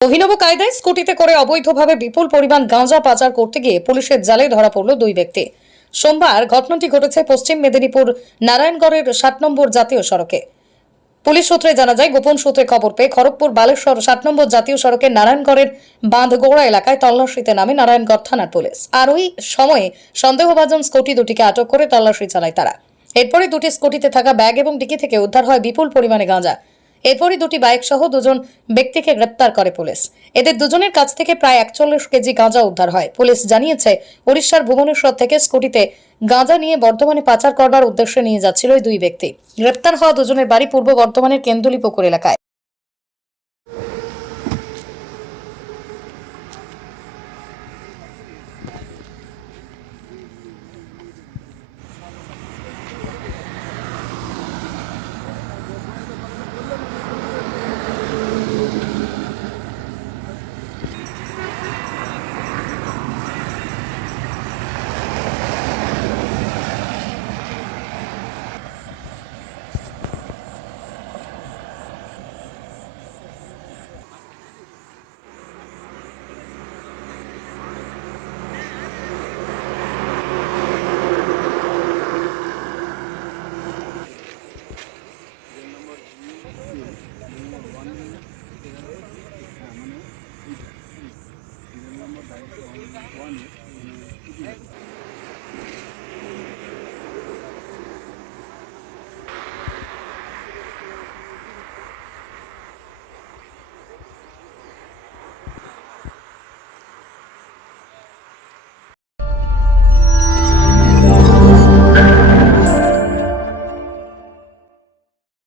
অভিনব কায়দায় স্কুটিতে করে অবৈধভাবে বিপুল পরিমাণ গাঁজা পাচার করতে গিয়ে পুলিশের জালে ধরা পড়ল দুই ব্যক্তি। সোমবার ঘটনাটি ঘটেছে পশ্চিম মেদিনীপুর নারায়ণগড়ের ষাট নম্বর জাতীয় সড়কে। পুলিশ সূত্রে জানা যায়, গোপন সূত্রে খবর পেয়ে খড়গপুর বালেশ্বর ষাট নম্বর জাতীয় সড়কের নারায়ণগড়ের বাঁধগোড়া এলাকায় তল্লাশিতে নামে নারায়ণগড় থানার পুলিশ। আর ওই সময়ে সন্দেহভাজন স্কুটি দুটিকে আটক করে তল্লাশি চালায় তারা। এরপরে দুটি স্কুটিতে থাকা ব্যাগ এবং ডিকি থেকে উদ্ধার হয় বিপুল পরিমাণে গাঁজা। এরপরই দুটি বাইক সহ দুজন ব্যক্তিকে গ্রেপ্তার করে পুলিশ। এদের দুজনের কাছ থেকে প্রায় একচল্লিশ কেজি গাঁজা উদ্ধার হয়। পুলিশ জানিয়েছে উড়িষ্যার ভুবনেশ্বর থেকে স্কুটিতে গাঁজা নিয়ে বর্ধমানে পাচার করবার উদ্দেশ্যে নিয়ে যাচ্ছিল ওই দুই ব্যক্তি। গ্রেপ্তার হওয়া দুজনের বাড়ি পূর্ব বর্ধমানের কেন্দুলি পুকুর এলাকায়। one.